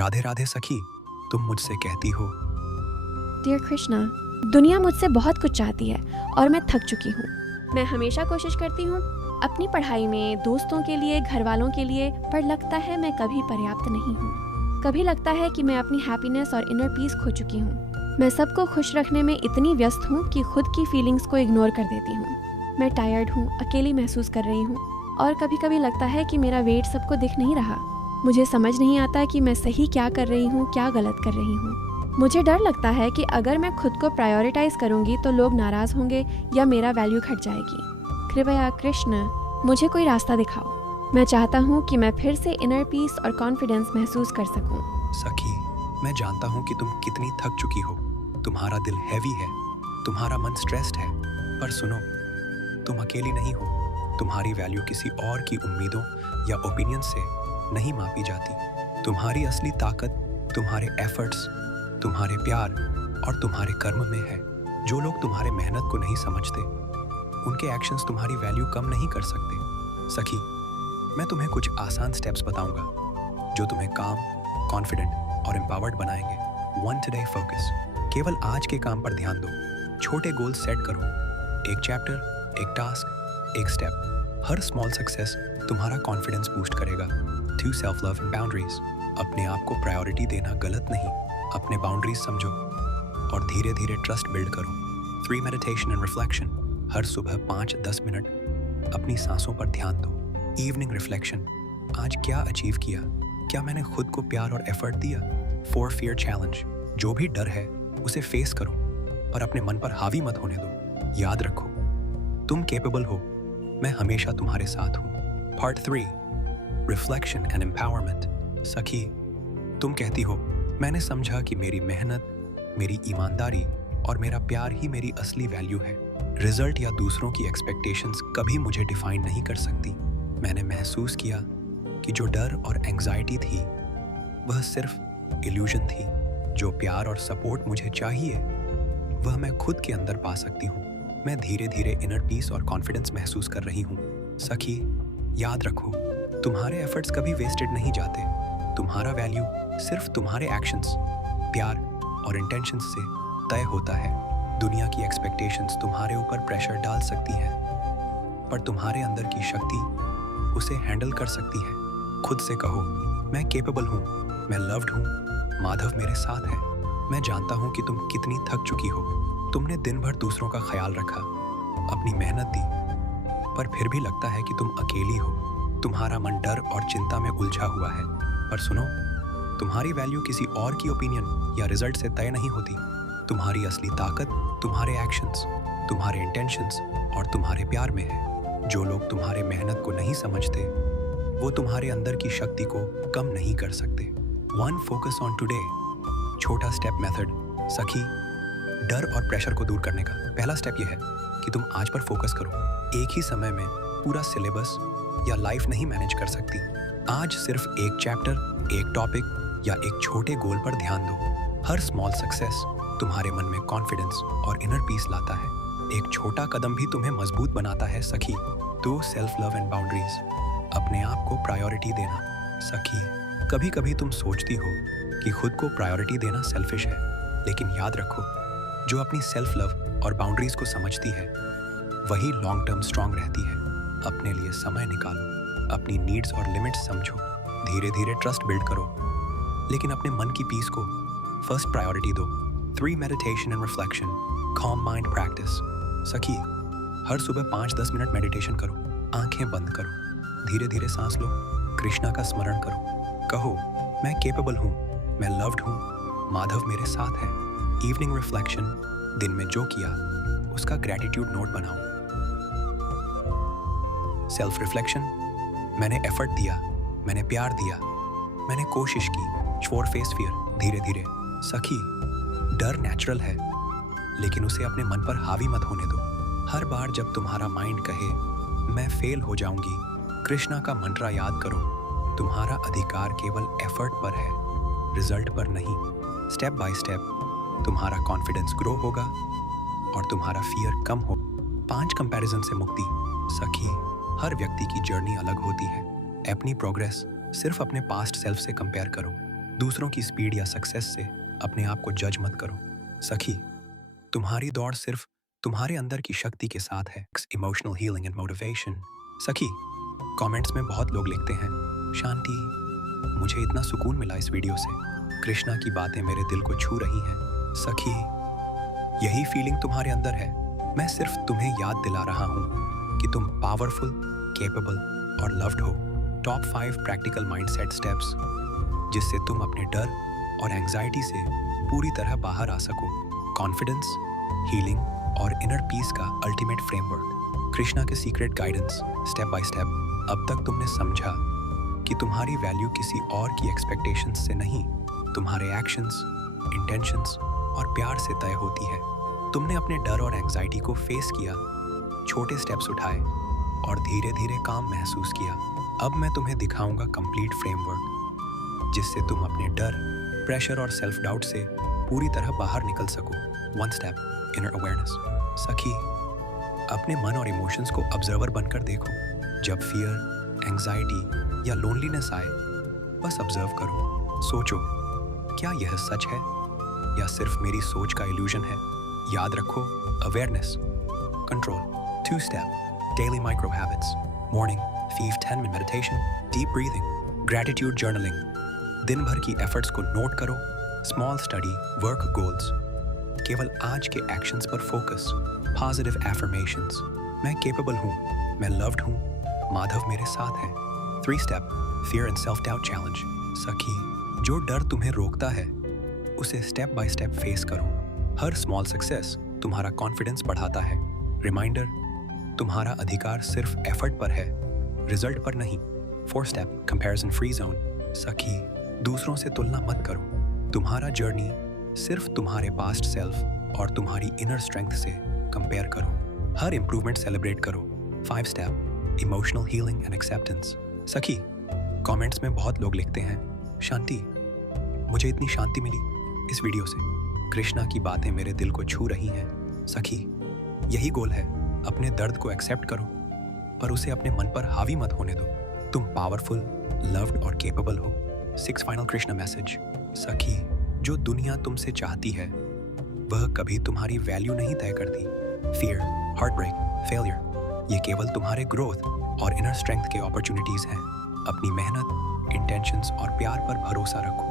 राधे राधे सखी, तुम मुझसे कहती हो। डियर कृष्णा, दुनिया मुझसे बहुत कुछ चाहती है और मैं थक चुकी हूँ। मैं हमेशा कोशिश करती हूँ अपनी पढ़ाई में, दोस्तों के लिए, घर वालों के लिए, पर लगता है मैं कभी पर्याप्त नहीं हूँ। कभी लगता है कि मैं अपनी हैप्पीनेस और इनर पीस खो चुकी हूँ। मैं सबको खुश रखने में इतनी व्यस्त हूँ कि खुद की फीलिंग्स को इग्नोर कर देती हूँ। मैं टायर्ड हूँ, अकेली महसूस कर रही हूँ और कभी कभी लगता है कि मेरा वेट सबको दिख नहीं रहा। मुझे समझ नहीं आता कि मैं सही क्या कर रही हूँ, क्या गलत कर रही हूँ। मुझे डर लगता है कि अगर मैं खुद को प्रायोरिटाइज करूँगी तो लोग नाराज़ होंगे या मेरा वैल्यू घट जाएगी। कृपया कृष्ण, मुझे कोई रास्ता दिखाओ। मैं चाहता हूँ कि मैं फिर से इनर पीस और कॉन्फिडेंस महसूस कर सकूँ। सखी, मैं जानता हूँ कि तुम कितनी थक चुकी हो। तुम्हारा दिल हैवी है, तुम्हारा मन स्ट्रेस्ड है, पर सुनो, तुम अकेली नहीं हो। तुम्हारी वैल्यू किसी और की उम्मीदों या ओपिनियन से नहीं मापी जाती। तुम्हारी असली ताकत तुम्हारे एफर्ट्स, तुम्हारे प्यार और तुम्हारे कर्म में है। जो लोग तुम्हारे मेहनत को नहीं समझते, उनके एक्शंस तुम्हारी वैल्यू कम नहीं कर सकते। सखी, मैं तुम्हें कुछ आसान स्टेप्स बताऊंगा जो तुम्हें काम, कॉन्फिडेंट और एम्पावर्ड बनाएंगे। One today focus. केवल आज के काम पर ध्यान दो। छोटे गोल सेट करो। एक चैप्टर, एक टास्क, एक स्टेप। हर स्मॉल सक्सेस तुम्हारा कॉन्फिडेंस बूस्ट करेगा। 2 सेल्फ लव एंड बाउंड्रीज। अपने आप को प्रायोरिटी देना गलत नहीं, अपने बाउंड्रीज समझो और धीरे धीरे ट्रस्ट बिल्ड करो। 3 मेडिटेशन एंड रिफ्लेक्शन। हर सुबह 5-10 मिनट अपनी सांसों पर ध्यान दो। Evening reflection. आज क्या अचीव किया, क्या मैंने खुद को प्यार और एफर्ट दिया। 4 फियर चैलेंज। जो भी डर है उसे फेस करो, पर अपने मन पर हावी मत होने दो। याद रखो, तुम कैपेबल हो, मैं हमेशा तुम्हारे साथ हूँ। Part 3, reflection and empowerment. सखी, तुम कहती हो, मैंने समझा कि मेरी मेहनत, मेरी ईमानदारी और मेरा प्यार ही मेरी असली वैल्यू है। रिजल्ट या दूसरों की एक्सपेक्टेशंस कभी मुझे डिफाइन नहीं कर सकती। मैंने महसूस किया कि जो डर और एंग्जाइटी थी वह सिर्फ इल्यूजन थी। जो प्यार और सपोर्ट मुझे चाहिए वह मैं खुद के अंदर पा सकती हूँ। मैं धीरे धीरे इनर पीस और कॉन्फिडेंस महसूस कर रही हूँ। सखी, याद रखो, तुम्हारे एफर्ट्स कभी वेस्टेड नहीं जाते। तुम्हारा वैल्यू सिर्फ तुम्हारे एक्शंस, प्यार और इंटेंशंस से तय होता है। दुनिया की एक्सपेक्टेशंस तुम्हारे ऊपर प्रेशर डाल सकती हैं, पर तुम्हारे अंदर की शक्ति उसे हैंडल कर सकती है। खुद से कहो, मैं कैपेबल हूँ, मैं लव्ड हूँ, माधव मेरे साथ है। मैं जानता हूँ कि तुम कितनी थक चुकी हो। तुमने दिन भर दूसरों का ख्याल रखा, अपनी मेहनत दी, पर फिर भी लगता है कि तुम अकेली हो। तुम्हारा मन डर और चिंता में उलझा हुआ है। पर सुनो, तुम्हारी वैल्यू किसी और की ओपिनियन या रिजल्ट से तय नहीं होती। तुम्हारी असली ताकत तुम्हारे एक्शंस, तुम्हारे इंटेंशंस और तुम्हारे प्यार में है। जो लोग तुम्हारे मेहनत को नहीं समझते, वो तुम्हारे अंदर की शक्ति को कम नहीं कर सकते। 1 फोकस ऑन टुडे। छोटा स्टेप मेथड। सखी, डर और प्रेशर को दूर करने का पहला स्टेप यह है कि तुम आज पर फोकस करो। एक ही समय में पूरा सिलेबस या लाइफ नहीं मैनेज कर सकती। आज सिर्फ एक चैप्टर, एक टॉपिक या एक छोटे गोल पर ध्यान दो। हर स्मॉल सक्सेस तुम्हारे मन में कॉन्फिडेंस और इनर पीस लाता है। एक छोटा कदम भी तुम्हें मजबूत बनाता है। सखी, 2 सेल्फ लव एंड बाउंड्रीज। अपने आप को प्रायोरिटी देना। सखी, कभी कभी तुम सोचती हो कि खुद को प्रायोरिटी देना सेल्फिश है, लेकिन याद रखो, जो अपनी सेल्फ लव और बाउंड्रीज को समझती है वही लॉन्ग टर्म स्ट्रांग रहती है। अपने लिए समय निकालो, अपनी नीड्स और लिमिट्स समझो, धीरे धीरे ट्रस्ट बिल्ड करो, लेकिन अपने मन की पीस को फर्स्ट प्रायोरिटी दो। 3 meditation and reflection. Com mind practice. सखी, हर सुबह 5-10 मिनट मेडिटेशन करो। आंखें बंद करो, धीरे धीरे सांस लो, कृष्णा का स्मरण करो। कहो, मैं कैपेबल हूँ, मैं लव्ड हूँ, माधव मेरे साथ है। Evening reflection. दिन में जो किया उसका ग्रैटिट्यूड नोट बनाओ। Self reflection. मैंने एफर्ट दिया, मैंने प्यार दिया, मैंने कोशिश की। 4 फेस फियर। धीरे धीरे। सखी, डर नेचुरल है, लेकिन उसे अपने मन पर हावी मत होने दो। हर बार जब तुम्हारा माइंड कहे मैं फेल हो जाऊंगी, कृष्णा का मंत्रा याद करो। तुम्हारा अधिकार केवल एफर्ट पर है, रिजल्ट पर नहीं। स्टेप बाय स्टेप तुम्हारा कॉन्फिडेंस ग्रो होगा और तुम्हारा फियर कम हो। 5 कंपैरिजन से मुक्ति। सखी, हर व्यक्ति की जर्नी अलग होती है। अपनी प्रोग्रेस सिर्फ अपने पास्ट सेल्फ से कंपेयर करो। दूसरों की स्पीड या सक्सेस से अपने आप को जज मत करो। सखी, तुम्हारी दौड़ सिर्फ तुम्हारे अंदर की शक्ति के साथ है। Emotional healing and motivation. सखी, कमेंट्स में बहुत लोग लिखते हैं, शांति, मुझे इतना सुकून मिला इस वीडियो से। कृष्णा की बातें मेरे दिल को छू रही हैं। सखी, यही फीलिंग तुम्हारे अंदर है। मैं सिर्फ तुम्हें याद दिला रहा हूँ कि तुम पावरफुल, केपेबल और लव्ड हो। टॉप 5 प्रैक्टिकल माइंडसेट स्टेप्स जिससे तुम अपने डर और एंजाइटी से पूरी तरह बाहर आ सको। कॉन्फिडेंस, हीलिंग और इनर पीस का अल्टीमेट फ्रेमवर्क। कृष्णा के secret guidance, step by step. अब तक तुमने समझा कि तुम्हारी वैल्यू किसी और की एक्सपेक्टेशंस से नहीं, तुम्हारे एक्शंस, इंटेंशंस और प्यार से तय होती है। तुमने अपने डर और एंजाइटी को फेस किया, छोटे स्टेप्स उठाए और धीरे धीरे काम महसूस किया। अब मैं तुम्हें दिखाऊंगा कंप्लीट फ्रेमवर्क जिससे तुम अपने डर, प्रेशर और सेल्फ डाउट से पूरी तरह बाहर निकल सको। 1 स्टेप, इनर अवेयरनेस। सखी, अपने मन और इमोशंस को ऑब्जर्वर बनकर देखो। जब फियर, एंजाइटी या लोनलीनेस आए, बस ऑब्जर्व करो। सोचो, क्या यह सच है या सिर्फ मेरी सोच का इल्यूजन है? याद रखो, awareness, control. 2 step, daily micro habits. Morning 5-10 minute meditation, deep breathing, gratitude journaling. दिन भर की एफर्ट्स को नोट करो। Small study, work goals. केवल आज के एक्शंस पर फोकस। पॉजिटिव एफर्मेशंस, मैं केपेबल हूँ, मैं लव्ड हूँ, माधव मेरे साथ है। 3 step, fear and self doubt challenge. सखी, जो डर तुम्हें रोकता है उसे स्टेप बाय स्टेप फेस करो। हर स्मॉल सक्सेस तुम्हारा कॉन्फिडेंस बढ़ाता है। रिमाइंडर, तुम्हारा अधिकार सिर्फ एफर्ट पर है, रिजल्ट पर नहीं। 4 स्टेप, कंपैरिजन फ्री जोन। सखी, दूसरों से तुलना मत करो। तुम्हारा जर्नी सिर्फ तुम्हारे पास्ट सेल्फ और तुम्हारी इनर स्ट्रेंथ से कंपेयर करो। हर इंप्रूवमेंट सेलिब्रेट करो। 5 step, emotional healing and acceptance. सखी, कमेंट्स में बहुत लोग लिखते हैं, शांति, मुझे इतनी शांति मिली इस वीडियो से। कृष्णा की बातें मेरे दिल को छू रही हैं। सखी, यही गोल है, अपने दर्द को एक्सेप्ट करो पर उसे अपने मन पर हावी मत होने दो। तुम पावरफुल, लव्ड और केपेबल हो। 6 फाइनल कृष्णा मैसेज। सखी, जो दुनिया तुमसे चाहती है वह कभी तुम्हारी वैल्यू नहीं तय करती। फियर, हार्टब्रेक, फेलियर, ये केवल तुम्हारे ग्रोथ और इनर स्ट्रेंथ के अपॉर्चुनिटीज हैं। अपनी मेहनत, इंटेंशंस और प्यार पर भरोसा रखो।